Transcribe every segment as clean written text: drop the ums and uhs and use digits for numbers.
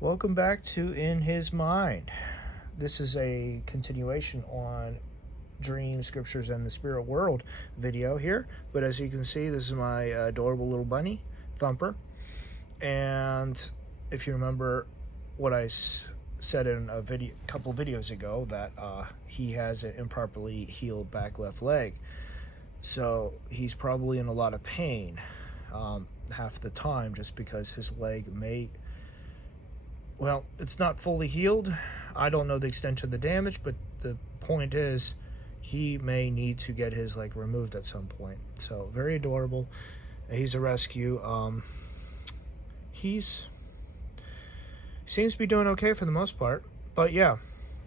Welcome back to In His Mind. This is a continuation on dreams, scriptures, and the spirit world video here. But as you can see, this is my adorable little bunny, Thumper. And if you remember what I said in a couple videos ago, that he has an improperly healed back left leg. So he's probably in a lot of pain half the time, just because his leg well, it's not fully healed. I don't know the extent of the damage, but the point is he may need to get his leg removed at some point. So very adorable. He's a rescue. He seems to be doing okay for the most part. But yeah,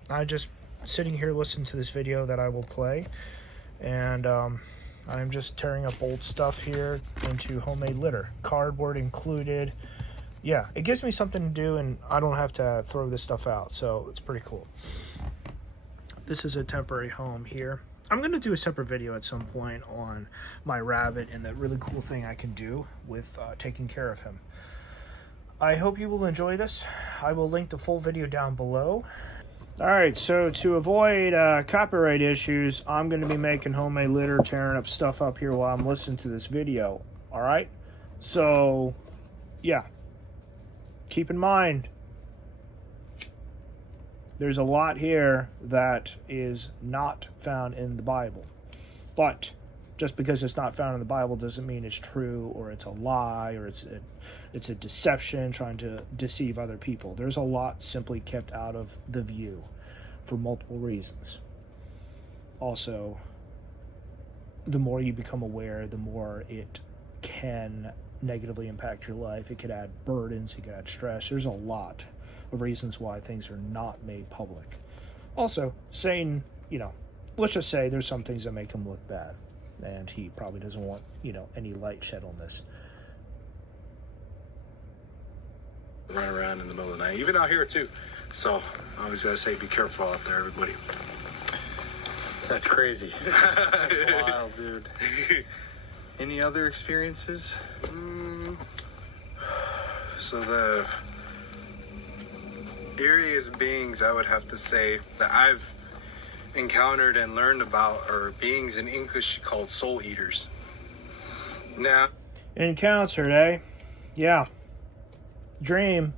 I just sitting here listening to this video that I will play, and I'm just tearing up old stuff here into homemade litter, cardboard included. Yeah, it gives me something to do, and I don't have to throw this stuff out, so it's pretty cool. This is a temporary home here. I'm going to do a separate video at some point on my rabbit and the really cool thing I can do with taking care of him. I hope you will enjoy this. I will link the full video down below. Alright, so to avoid copyright issues, I'm going to be making homemade litter, tearing up stuff up here while I'm listening to this video. Alright? So, yeah. Keep in mind, there's a lot here that is not found in the Bible. But just because it's not found in the Bible doesn't mean it's true, or it's a lie, or it's a deception trying to deceive other people. There's a lot simply kept out of the view for multiple reasons. Also, the more you become aware, the more it can negatively impact your life. It could add burdens, it could add stress. There's a lot of reasons why things are not made public. Also, Satan, let's just say there's some things that make him look bad, and he probably doesn't want, any light shed on this. Run around in the middle of the night, even out here too. So I always gotta say, be careful out there, everybody. That's crazy. That's wild, dude. Any other experiences? So the eeriest beings I would have to say that I've encountered and learned about are beings in English called soul eaters. Now, Encountered, eh? Yeah. Dream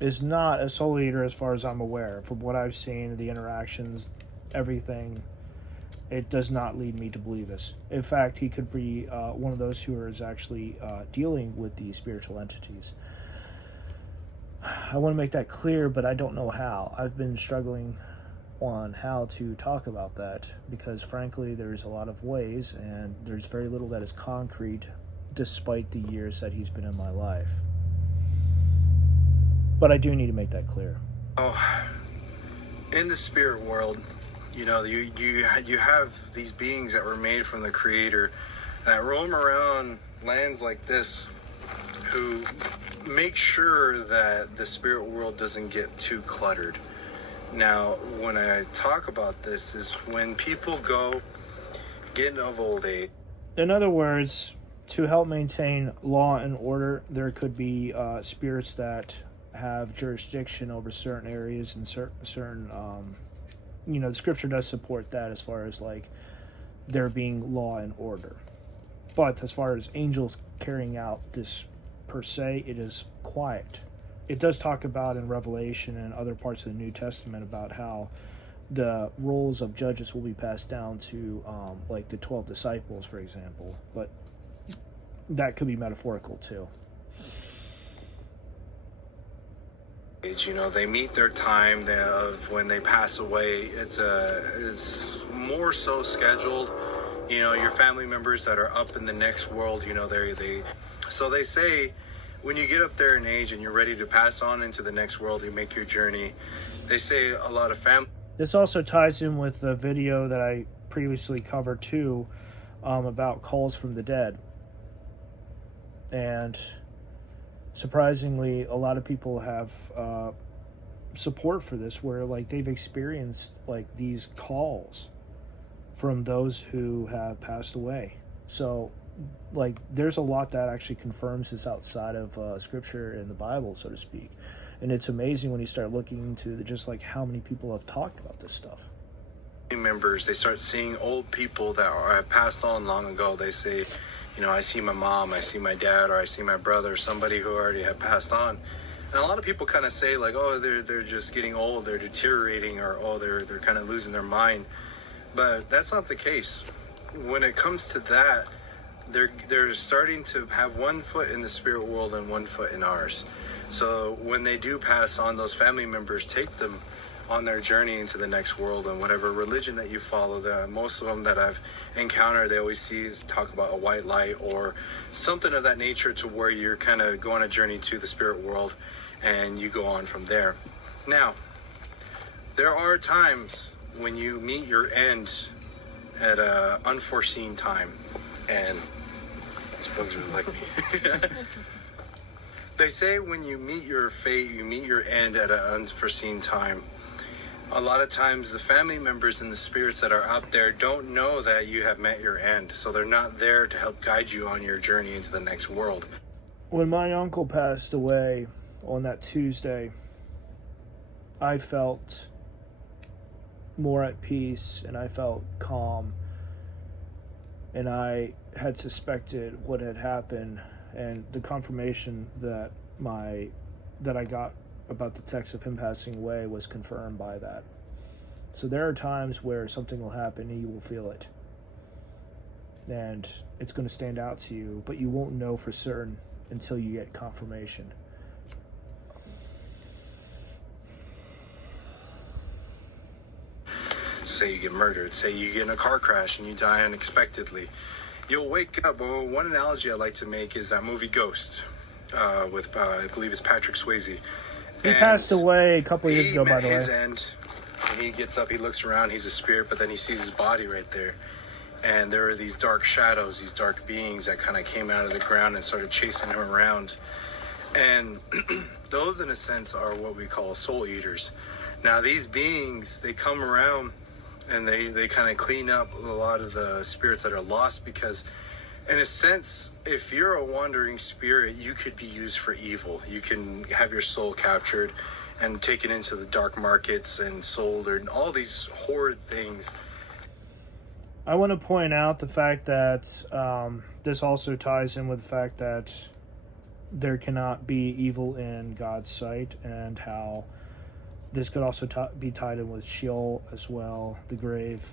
is not a soul eater as far as I'm aware. From what I've seen, the interactions, everything, it does not lead me to believe this. In fact, he could be one of those who is actually dealing with these spiritual entities. I want to make that clear, but I don't know how. I've been struggling on how to talk about that because, frankly, there's a lot of ways, and there's very little that is concrete despite the years that he's been in my life. But I do need to make that clear. In the spirit world, you have these beings that were made from the Creator that roam around lands like this, who make sure that the spirit world doesn't get too cluttered. Now, when I talk about this is when people get of old age. In other words, to help maintain law and order, there could be spirits that have jurisdiction over certain areas and certain the scripture does support that as far as like there being law and order. But as far as angels carrying out this per se, it is quiet. It does talk about in Revelation and other parts of the New Testament about how the roles of judges will be passed down to like the 12 disciples, for example. But that could be metaphorical too. They meet their time of when they pass away. It's more so scheduled. Your family members that are up in the next world, so they say when you get up there in age and you're ready to pass on into the next world, you make your journey. They say a lot of family. This also ties in with the video that I previously covered too, about calls from the dead. And surprisingly, a lot of people have support for this, where like they've experienced like these calls from those who have passed away. So like there's a lot that actually confirms this outside of scripture in the Bible, so to speak. And it's amazing when you start looking into just like how many people have talked about this stuff. Members, they start seeing old people that have passed on long ago. They say, I see my mom, I see my dad, or I see my brother, somebody who already had passed on. And a lot of people kind of say like, oh, they're just getting old, they're deteriorating, or oh, they're kind of losing their mind. But that's not the case. When it comes to that, they're starting to have one foot in the spirit world and one foot in ours. So when they do pass on, those family members take them on their journey into the next world. And whatever religion that you follow, most of them that I've encountered, they always talk about a white light or something of that nature, to where you're kind of go on a journey to the spirit world and you go on from there. Now, there are times when you meet your end at an unforeseen time, and these folks really like me. They say when you meet your fate, you meet your end at an unforeseen time. A lot of times the family members and the spirits that are out there don't know that you have met your end, so they're not there to help guide you on your journey into the next world. When my uncle passed away on that Tuesday, I felt more at peace and I felt calm, and I had suspected what had happened, and the confirmation that I got about the text of him passing away was confirmed by that. So there are times where something will happen and you will feel it, and it's going to stand out to you, but you won't know for certain until you get confirmation. Say you get murdered, say you get in a car crash and you die unexpectedly. You'll wake up. Well, one analogy I like to make is that movie Ghost, with I believe it's Patrick Swayze. He passed away a couple years ago, by the way. His end, and he gets up, he looks around, he's a spirit, but then he sees his body right there. And there are these dark shadows, these dark beings that kind of came out of the ground and started chasing him around. And those, in a sense, are what we call soul eaters. Now, these beings, they come around and they kind of clean up a lot of the spirits that are lost, because in a sense, if you're a wandering spirit, you could be used for evil. You can have your soul captured and taken into the dark markets and sold, and all these horrid things. I want to point out the fact that this also ties in with the fact that there cannot be evil in God's sight, and how this could also be tied in with Sheol as well, the grave.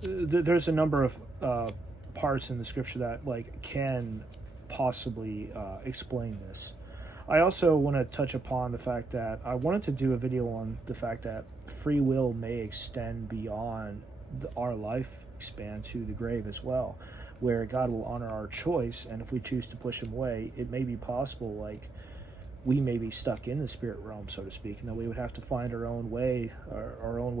There's a number of parts in the scripture that can possibly explain this. I also want to touch upon the fact that I wanted to do a video on the fact that free will may extend beyond our lifespan to the grave as well, where God will honor our choice, and if we choose to push him away, it may be possible we may be stuck in the spirit realm, so to speak, and that we would have to find our own way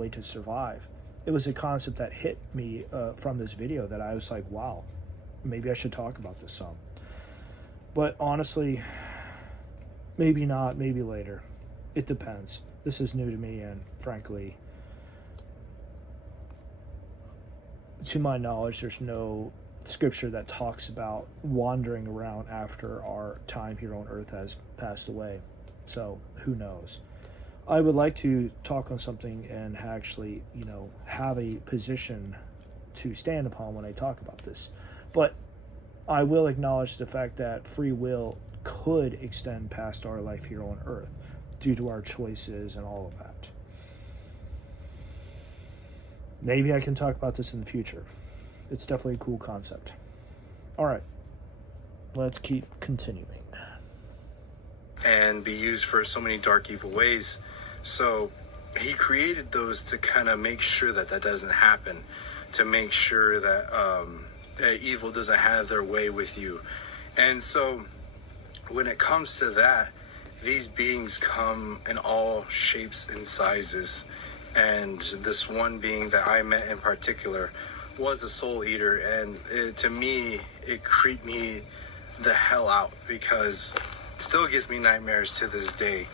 to survive. It was a concept that hit me from this video that I was like, wow, maybe I should talk about this some. But honestly, maybe not, maybe later. It depends. This is new to me, and frankly, to my knowledge, there's no scripture that talks about wandering around after our time here on earth has passed away. So who knows? I would like to talk on something and actually, have a position to stand upon when I talk about this. But I will acknowledge the fact that free will could extend past our life here on earth due to our choices and all of that. Maybe I can talk about this in the future. It's definitely a cool concept. All right, let's keep continuing. And be used for so many dark, evil ways. So he created those to kind of make sure that doesn't happen, to make sure that evil doesn't have their way with you. And so when it comes to that, these beings come in all shapes and sizes. And this one being that I met in particular was a soul eater, and to me, it creeped me the hell out, because it still gives me nightmares to this day.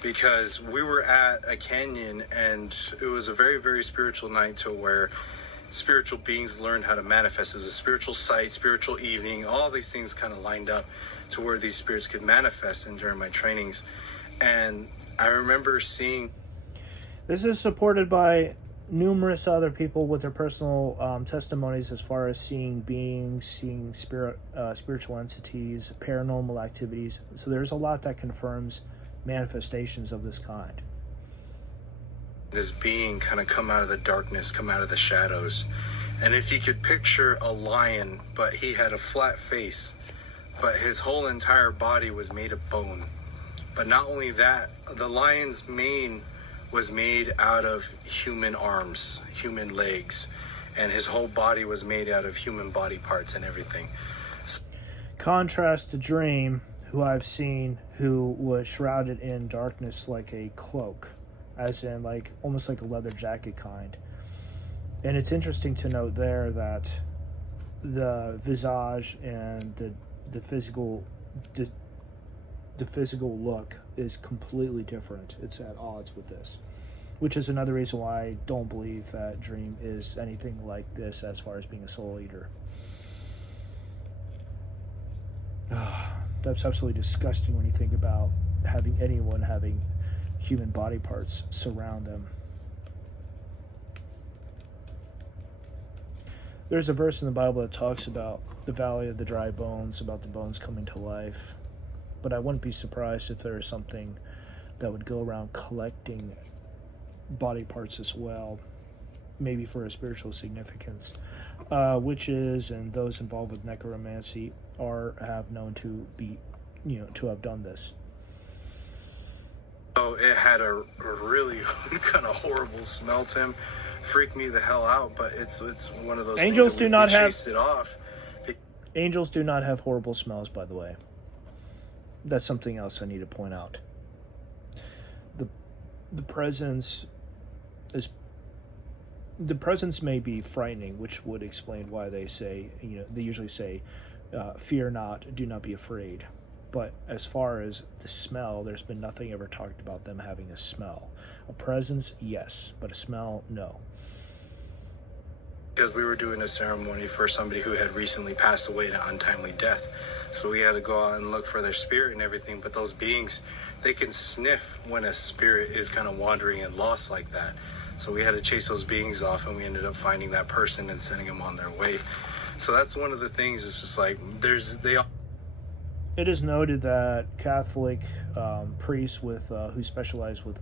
Because we were at a canyon, and it was a very, very spiritual night, to where spiritual beings learned how to manifest. As a spiritual sight, spiritual evening, all these things kind of lined up to where these spirits could manifest in during my trainings. And I remember seeing. This is supported by numerous other people with their personal testimonies as far as seeing beings, seeing spiritual entities, paranormal activities. So there's a lot that confirms manifestations of this kind. This being kind of come out of the darkness, come out of the shadows. And if you could picture a lion, but he had a flat face, but his whole entire body was made of bone. But not only that, the lion's mane was made out of human arms, human legs, and his whole body was made out of human body parts and everything. Contrast to Dream, who I've seen, who was shrouded in darkness like a cloak, as in like almost like a leather jacket kind. And it's interesting to note there that the visage and the physical look is completely different. It's at odds with this, which is another reason why I don't believe that Dream is anything like this as far as being a soul eater. That's absolutely disgusting when you think about anyone having human body parts surround them. There's a verse in the Bible that talks about the valley of the dry bones, about the bones coming to life. But I wouldn't be surprised if there is something that would go around collecting body parts as well, maybe for a spiritual significance. Witches and those involved with necromancy have known to be, to have done this. So it had a really kind of horrible smell to him. Freaked me the hell out, but it's one of those Angels things do not have chased it off. Angels do not have horrible smells, by the way. That's something else I need to point out. The presence may be frightening, which would explain why they say, they usually say, fear not, do not be afraid. But as far as the smell, there's been nothing ever talked about them having a smell. A presence, yes, but a smell, no. Because we were doing a ceremony for somebody who had recently passed away in an untimely death. So we had to go out and look for their spirit and everything. But those beings, they can sniff when a spirit is kind of wandering and lost like that. So we had to chase those beings off, and we ended up finding that person and sending them on their way. So that's one of the things. It's just like It is noted that Catholic priests who specialize with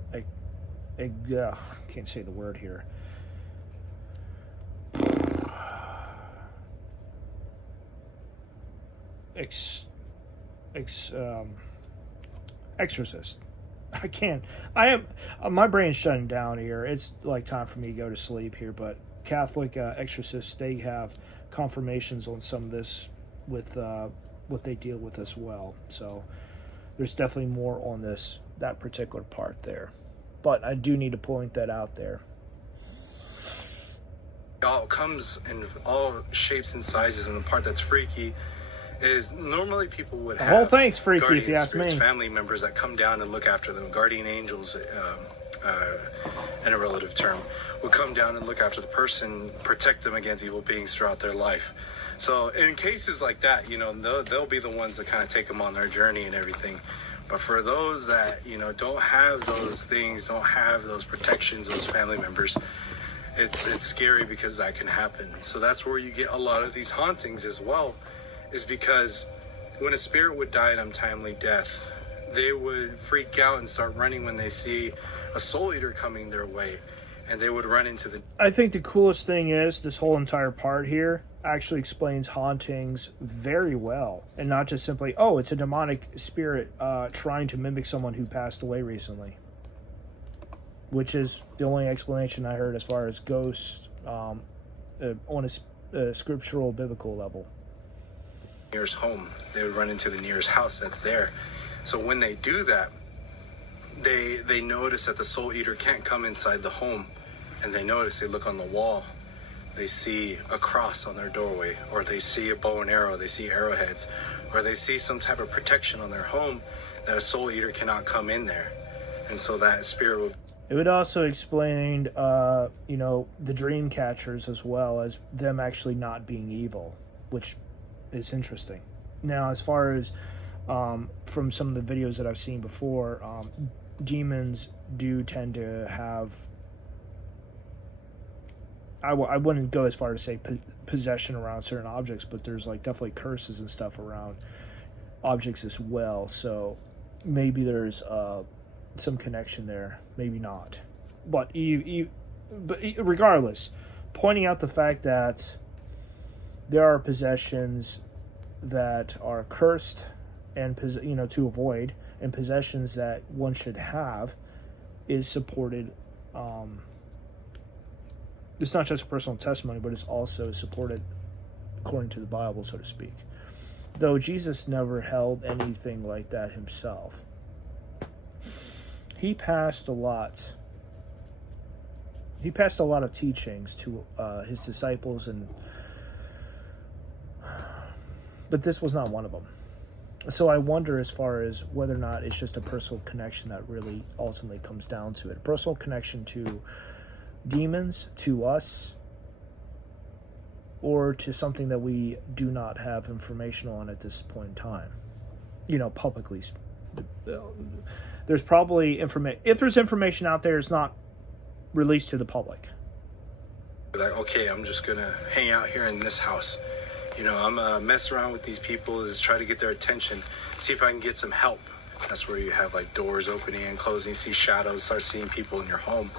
can't say the word here. Exorcist. My brain's shutting down here. It's like time for me to go to sleep here, but Catholic exorcists, they have confirmations on some of this with what they deal with as well. So there's definitely more on that particular part there. But I do need to point that out there. It all comes in all shapes and sizes, and the part that's freaky is normally people would have the whole thing's freaky if you ask me. Family members that come down and look after them, guardian angels, in a relative term, will come down and look after the person, protect them against evil beings throughout their life. So in cases like that, they'll be the ones that kind of take them on their journey and everything. But for those that, don't have those things, don't have those protections, those family members, it's scary because that can happen. So that's where you get a lot of these hauntings as well, is because when a spirit would die an untimely death, they would freak out and start running when they see a soul eater coming their way, and they would run into the... I think the coolest thing is this whole entire part here actually explains hauntings very well, and not just simply, it's a demonic spirit trying to mimic someone who passed away recently, which is the only explanation I heard as far as ghosts on a scriptural biblical level. Nearest home, they would run into the nearest house that's there. So when they do that, they notice that the soul eater can't come inside the home, and they look on the wall, they see a cross on their doorway, or they see a bow and arrow, they see arrowheads, or they see some type of protection on their home that a soul eater cannot come in there. And so that spirit would... It would also explain, the dream catchers as well, as them actually not being evil, which is interesting. Now, as far as from some of the videos that I've seen before, demons do tend to have, I wouldn't go as far to say possession around certain objects, but there's like definitely curses and stuff around objects as well. So maybe there's some connection there, maybe not. But regardless, pointing out the fact that there are possessions that are cursed and to avoid, and possessions that one should have is supported. It's not just a personal testimony, but it's also supported according to the Bible, so to speak. Though Jesus never held anything like that himself. He passed a lot of teachings to his disciples, but this was not one of them. So I wonder as far as whether or not it's just a personal connection that really ultimately comes down to it. A personal connection to demons, to us, or to something that we do not have information on at this point in time. Publicly. There's probably information. If there's information out there, it's not released to the public. Like, okay, I'm just gonna hang out here in this house. I'm gonna mess around with these people, is try to get their attention, see if I can get some help. That's where you have like doors opening and closing, see shadows, start seeing people in your home.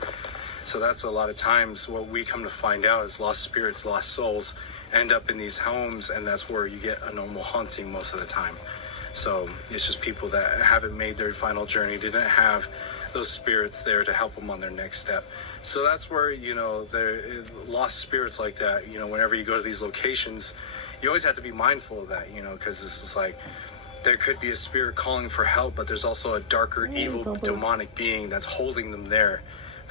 So that's a lot of times what we come to find out is lost spirits, lost souls end up in these homes, and that's where you get a normal haunting most of the time. So it's just people that haven't made their final journey, didn't have those spirits there to help them on their next step. So that's where, the lost spirits like that, whenever you go to these locations, you always have to be mindful of that, because this is like, there could be a spirit calling for help, but there's also a darker, evil, demonic being that's holding them there.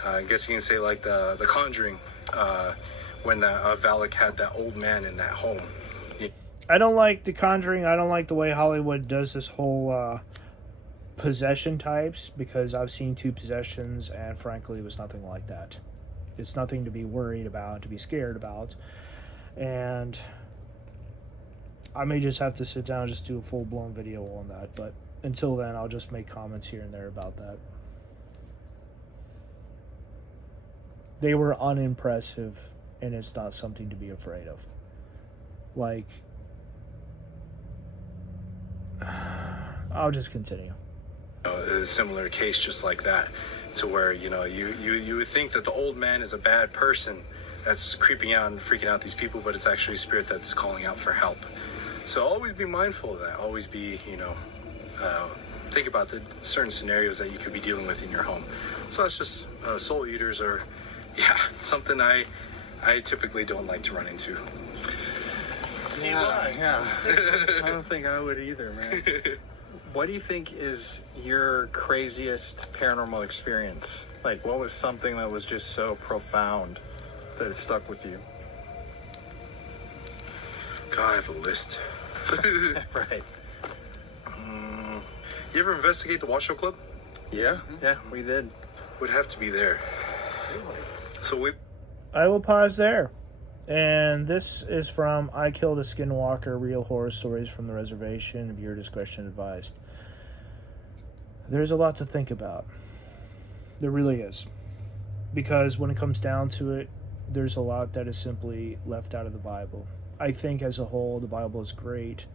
I guess you can say like the Conjuring, when Valak had that old man in that home. I don't like The Conjuring. I don't like the way Hollywood does this whole possession types, because I've seen 2 possessions, and frankly, it was nothing like that. It's nothing to be worried about, to be scared about. And I may just have to sit down and just do a full-blown video on that. But until then, I'll just make comments here and there about that. They were unimpressive, and it's not something to be afraid of. Like, I'll just continue. A similar case just like that, to where, you would think that the old man is a bad person that's creeping out and freaking out these people, but it's actually a spirit that's calling out for help. So always be mindful of that. Always be, think about the certain scenarios that you could be dealing with in your home. So that's just soul eaters are, something I typically don't like to run into. Yeah. I don't think I would either, man. What do you think is your craziest paranormal experience? Like, what was something that was just so profound that it stuck with you? God, I have a list. Right. You ever investigate the Watch Show Club? Yeah, we did. Would have to be there. So I will pause there. And this is from I Killed a Skinwalker, Real Horror Stories from the Reservation. Viewer discretion advised. There's a lot to think about. There really is. Because when it comes down to it, there's a lot that is simply left out of the Bible. I think as a whole, the Bible is great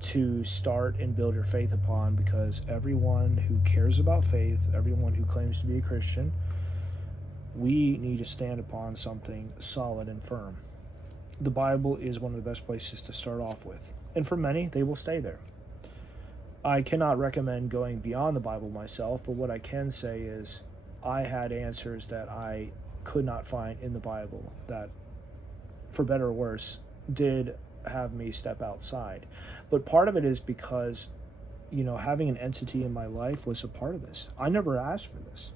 to start and build your faith upon, because everyone who cares about faith, everyone who claims to be a Christian, we need to stand upon something solid and firm. The Bible is one of the best places to start off with. And for many, they will stay there. I cannot recommend going beyond the Bible myself, but what I can say is I had answers that I could not find in the Bible that, for better or worse, did have me step outside. But part of it is because, having an entity in my life was a part of this. I never asked for this.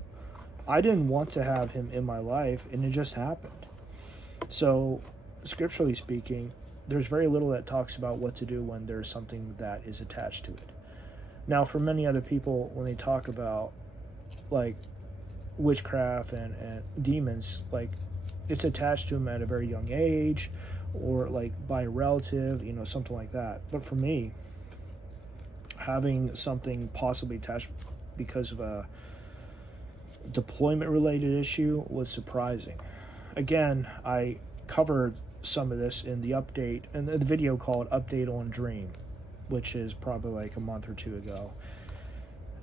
I didn't want to have him in my life, and it just happened. So, scripturally speaking, there's very little that talks about what to do when there's something that is attached to it. Now, for many other people, when they talk about, like, witchcraft and demons, like, it's attached to them at a very young age, or, like, by a relative, something like that. But for me, having something possibly attached because of a deployment related issue was surprising. Again, I covered some of this in the update, and the video called Update on Dream, which is probably like a month or two ago.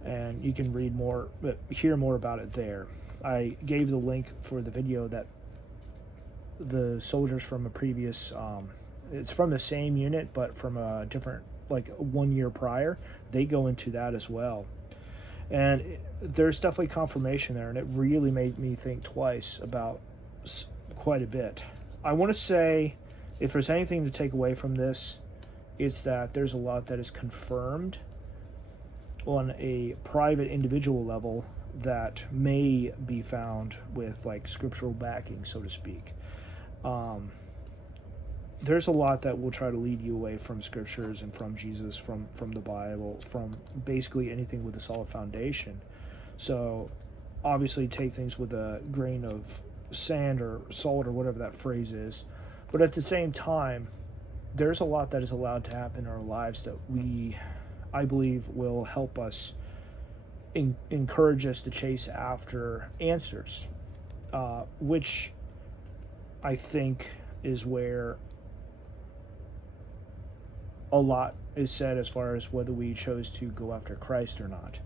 And you can read more, hear more about it there. I gave the link for the video that the soldiers from a previous, it's from the same unit, but from a different, like 1 year prior, they go into that as well. And there's definitely confirmation there, and it really made me think twice about quite a bit. I want to say, if there's anything to take away from this, it's that there's a lot that is confirmed on a private individual level that may be found with like scriptural backing, so to speak. There's a lot that will try to lead you away from scriptures and from Jesus, from the Bible, from basically anything with a solid foundation. So obviously take things with a grain of sand or salt or whatever that phrase is. But at the same time, there's a lot that is allowed to happen in our lives that I believe will help us, encourage us to chase after answers, which I think is where a lot is said as far as whether we chose to go after Christ or not.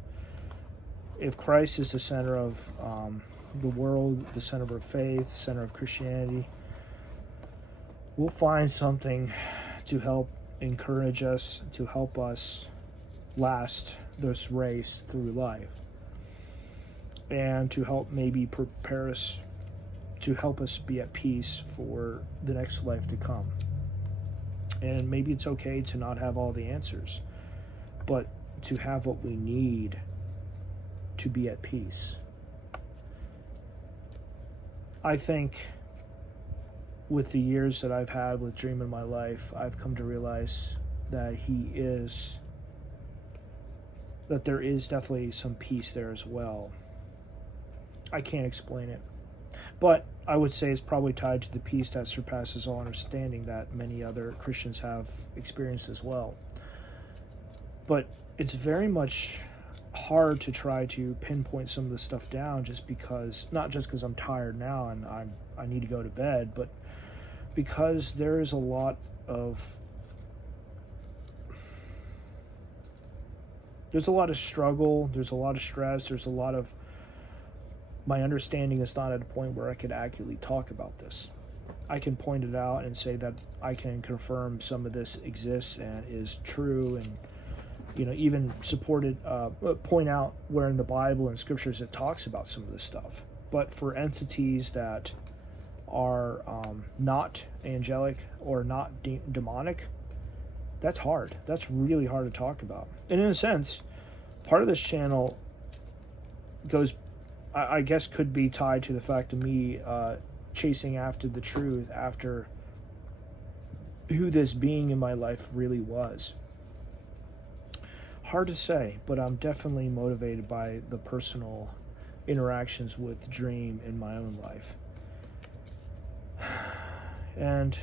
If Christ is the center of the world, the center of faith, center of Christianity, we'll find something to help encourage us, to help us last this race through life, and to help maybe prepare us, to help us be at peace for the next life to come. And maybe it's okay to not have all the answers, but to have what we need to be at peace. I think with the years that I've had with Dream in my life, I've come to realize that that there is definitely some peace there as well. I can't explain it, but I would say it's probably tied to the peace that surpasses all understanding that many other Christians have experienced as well. But it's very much hard to try to pinpoint some of this stuff down, just because, not just because I'm tired now and I need to go to bed, but because there is a lot of struggle, there's a lot of stress, there's a lot of, my understanding is not at a point where I could accurately talk about this. I can point it out and say that I can confirm some of this exists and is true, and even point out where in the Bible and scriptures it talks about some of this stuff. But for entities that are not angelic or not demonic, that's hard. That's really hard to talk about. And in a sense, part of this channel goes, I guess, could be tied to the fact of me chasing after the truth, after who this being in my life really was. Hard to say, but I'm definitely motivated by the personal interactions with Dream in my own life. And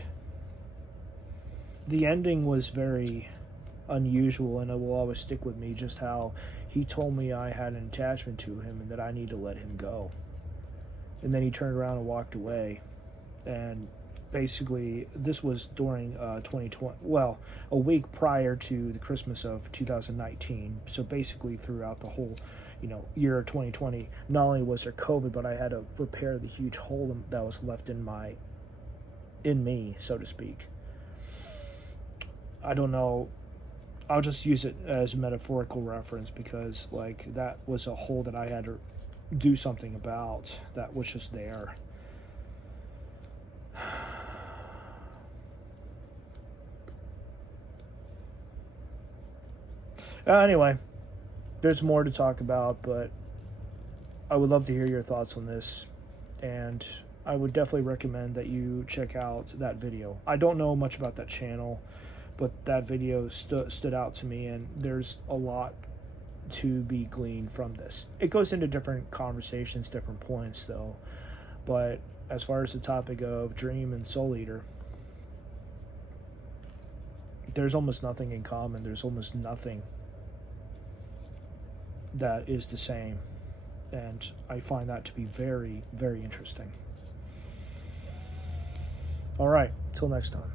the ending was very unusual, and it will always stick with me, just how he told me I had an attachment to him and that I need to let him go. And then he turned around and walked away. And basically, this was during 2020, well, a week prior to the Christmas of 2019. So basically throughout the whole year of 2020, not only was there COVID, but I had to repair the huge hole that was left in me, so to speak. I don't know, I'll just use it as a metaphorical reference, because that was a hole that I had to do something about, that was just there. Anyway, there's more to talk about, but I would love to hear your thoughts on this, and I would definitely recommend that you check out that video. I don't know much about that channel, but that video stood out to me, and there's a lot to be gleaned from this. It goes into different conversations, different points, though. But as far as the topic of Dream and Soul Eater, there's almost nothing in common. There's almost nothing that is the same. And I find that to be very, very interesting. All right, till next time.